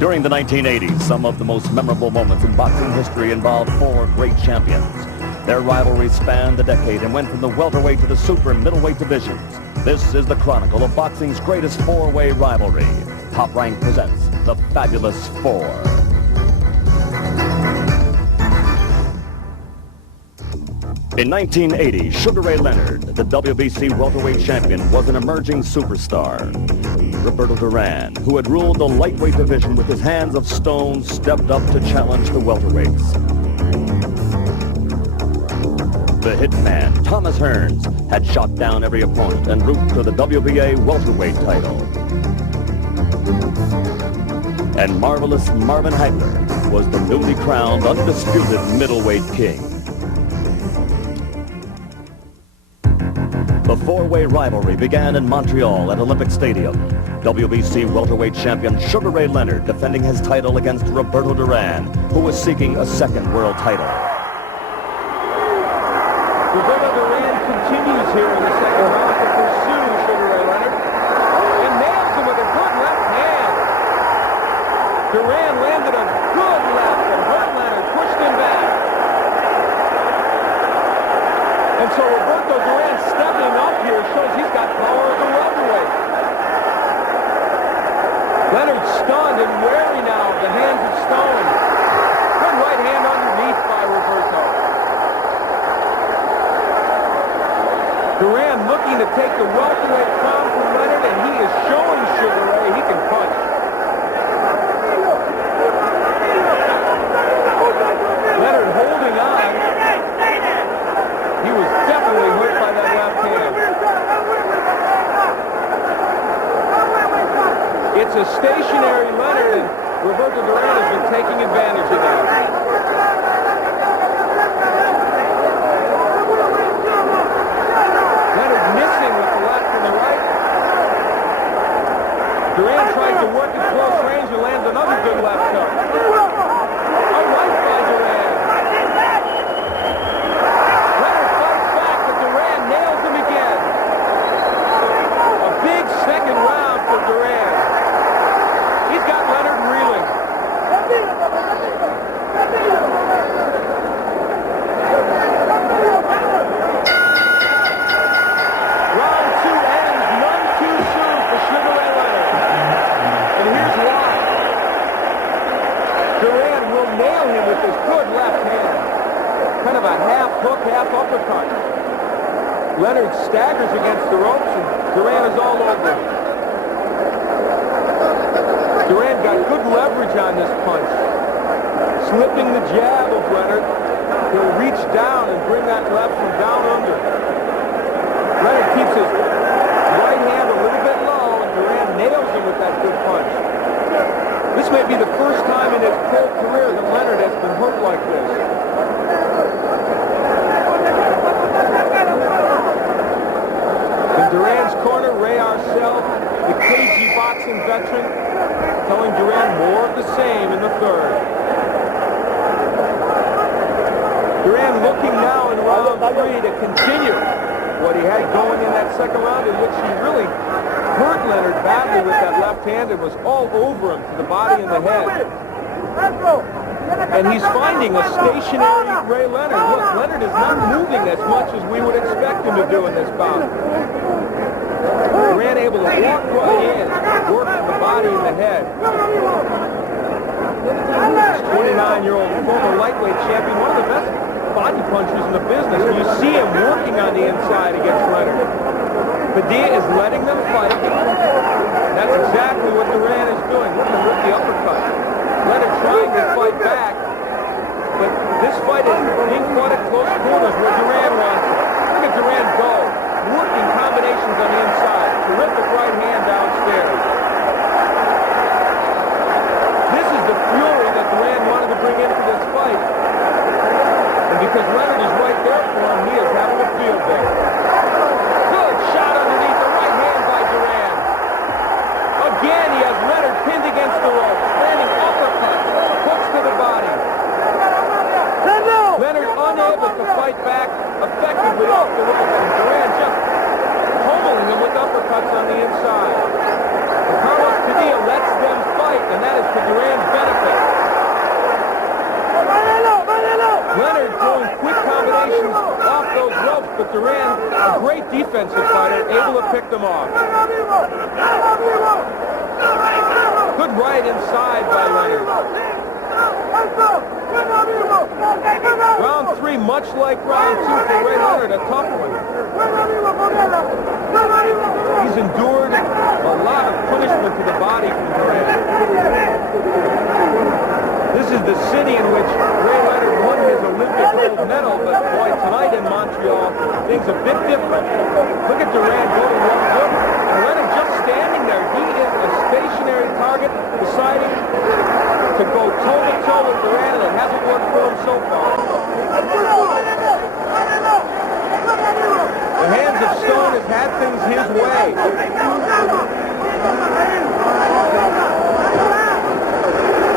During the 1980s, some of the most memorable moments in boxing history involved four great champions. Their rivalry spanned a decade and went from the welterweight to the super and middleweight divisions. This is the chronicle of boxing's greatest four-way rivalry. Top Rank presents the Fabulous Four. In 1980, Sugar Ray Leonard, the WBC welterweight champion, was an emerging superstar. Roberto Duran, who had ruled the lightweight division with his hands of stone, stepped up to challenge the welterweights. The hitman, Thomas Hearns, had shot down every opponent en route to the WBA welterweight title. And marvelous Marvin Hagler was the newly crowned, undisputed middleweight king. The four-way rivalry began in Montreal at Olympic Stadium. WBC welterweight champion Sugar Ray Leonard defending his title against Roberto Duran, who was seeking a second world title. Roberto Duran continues here in the second round to pursue Sugar Ray Leonard and nails him with a good left hand. Duran landed a good left and hurt Leonard, pushed him back. And so Roberto Duran stepping up here shows he's got power as a welterweight. Leonard stunned and wary now of the hands of stone. Good right hand underneath by Roberto. Duran looking to take the welterweight crown from Leonard, and he is showing Sugar Ray he can punch. Leonard holding on. He was definitely hurt by that left hand. It's a stationary Leonard, and Roberto Duran has been taking advantage of that. Leonard missing with the left and the right. Duran tries to work at close range and lands another good left hook. A right by Duran. Leonard fights back, but Duran nails him again. A big second round for Duran. He's got Leonard reeling. Round two ends none too soon for Sugar Ray Leonard. And here's why. Duran will nail him with this good left hand. Kind of a half hook, half uppercut. Leonard staggers against the ropes, and Duran is all over him. Duran got good leverage on this punch. Slipping the jab of Leonard. He'll reach down and bring that left from down under. Leonard keeps his right hand a little bit low, and Duran nails him with that good punch. This may be the first time in his pro career that Leonard has been hurt like this. In Duran's corner, Ray Arcel, the cagey boxing veteran, telling Duran more of the same in the third. Duran looking now in round three to continue what he had going in that second round, in which he really hurt Leonard badly with that left hand and was all over him to the body and the head. And he's finding a stationary Ray Leonard. Look, Leonard is not moving as much as we would expect him to do in this bout. Duran able to walk right in, work the body and the head. This 29-year-old former lightweight champion, one of the best body punchers in the business. And you see him working on the inside against Leonard. Padilla is letting them fight. That's exactly what Duran is doing, looking with the uppercut. Leonard trying to fight back, but this fight is being fought at close quarters where Duran wants it. Look at Duran go, working combinations on the inside. Terrific right hand downstairs. This is the fury that Duran wanted to bring into this fight. And because Leonard is right there for him, he is having a field day. Good shot underneath the right hand by Duran. Again, he has Leonard pinned against the ropes, landing uppercuts, hooks to the body. Leonard unable to fight back effectively off the rope, and Duran just pummeling him with uppercuts. defensive fighter, able to pick them off. Good right inside by Leonard. Round 3, much like round 2 for Ray Leonard, a tough one. He's endured a lot of punishment to the body from Duran. This is the city in which Ray Leonard won his Olympic gold medal, but boy, tonight in Montreal, things a bit different. Look at Duran going one foot, and Leonard just standing there. He is a stationary target, deciding to go toe-to-toe with Duran, and it hasn't worked for him so far. The hands of Stone has had things his way.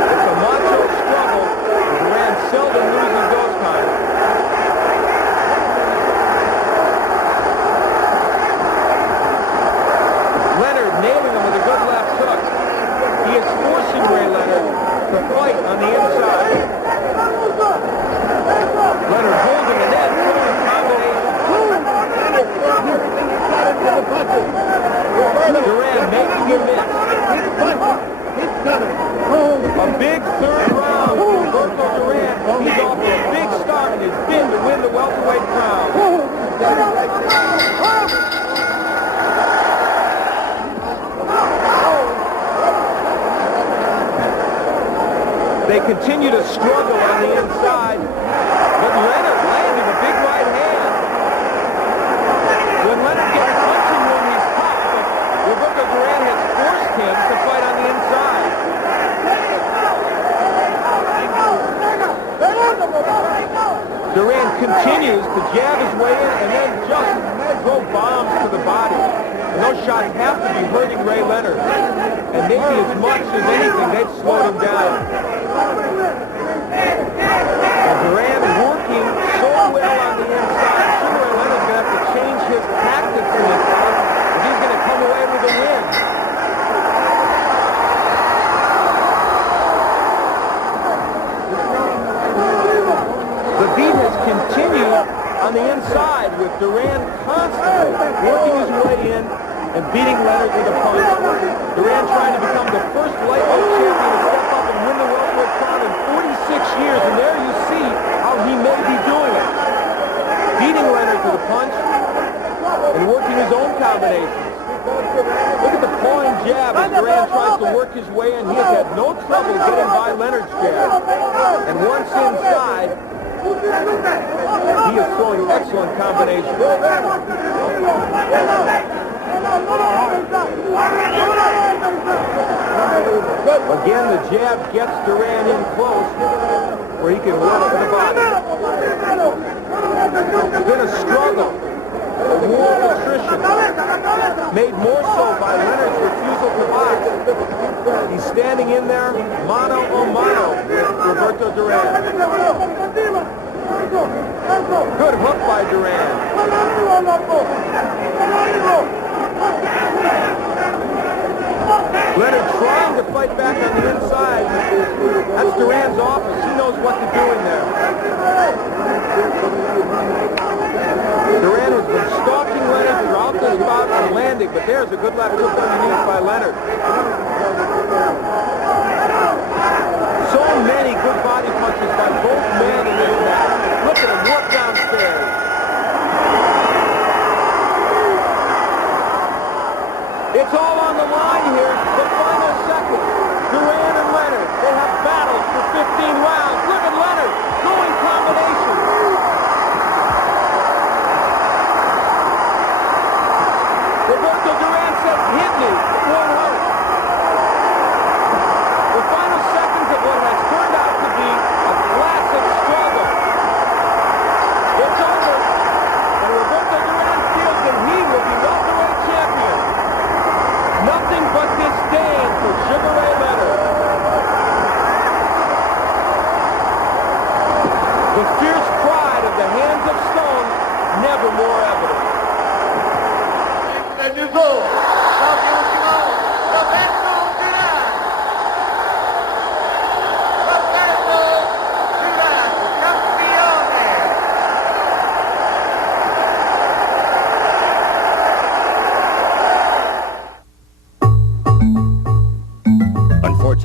It's a macho struggle. Duran seldom loses those kinds. Leonard nailing him with a good left hook. He is forcing Ray Leonard to fight on the inside. Leonard holding and then throwing a combination. Duran making him miss. A big third round for Roberto Duran. He's off to a big start in his bid to win the welterweight crown. They continue to struggle on the inside, but Leonard landing a big right hand. When Leonard gets punching when he's tough, but Roberto Duran has forced him to fight on the inside. Duran continues to jab his way in and then just throw bombs to the body. And those shots have to be hurting Ray Leonard. And maybe as much as anything, they've slowed him down. And Duran working so well on the inside. Sure, Ray Leonard's going to have to change his tactics in this fight if he's going to come away with a win. The beat has continued on the inside with Duran constantly working his way in and beating Leonard with a punch. Duran trying to become the first lightweight champion to step up and win the welterweight crown in 46 years, and there you see how he may be doing it. Beating Leonard with a punch and working his own combinations. Look at the pawing jab as Duran tries to work his way in. He has had no trouble getting by Leonard's jab. And once inside, he is throwing excellent combinations. Again, the jab gets Duran in close where he can work to the body. It's been a struggle, a war of attrition, made more so by Leonard's refusal to box. He's standing in there, mano a mano with Roberto Duran. Good hook by Duran. Leonard trying to fight back on the inside. That's Duran's office. He knows what to do in there. Duran has been stalking Leonard throughout this bout and landing, but there's a good left hook underneath by Leonard. So many good body punches by both men in this match. Look at him work downstairs. It's all on the line here. The final seconds. Duran and Leonard, they have battled for 15 rounds. Look at Leonard going combinations. Roberto Duran said, hit me, it won't hurt. The final seconds of what has turned out to be a classic struggle. It's over, and Roberto Duran feels that he will be welterweight champion. Nothing but disdain for Sugar Ray Leonard. The fierce pride of the hands of Stone, never more evident.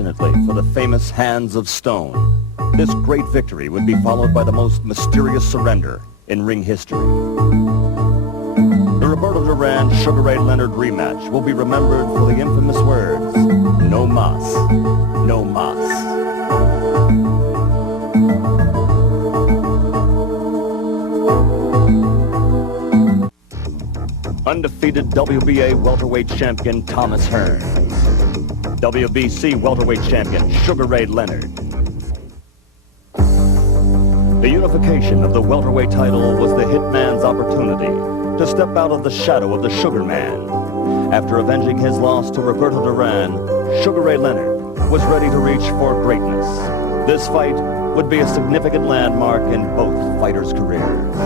unfortunately for the famous Hands of Stone, this great victory would be followed by the most mysterious surrender in ring history. The Roberto Duran Sugar Ray Leonard rematch will be remembered for the infamous words, "No mas, no mas." Undefeated WBA welterweight champion Thomas Hearns. WBC welterweight champion Sugar Ray Leonard. The unification of the welterweight title was the Hitman's opportunity to step out of the shadow of the Sugar Man. After avenging his loss to Roberto Duran, Sugar Ray Leonard was ready to reach for greatness. This fight would be a significant landmark in both fighters' careers.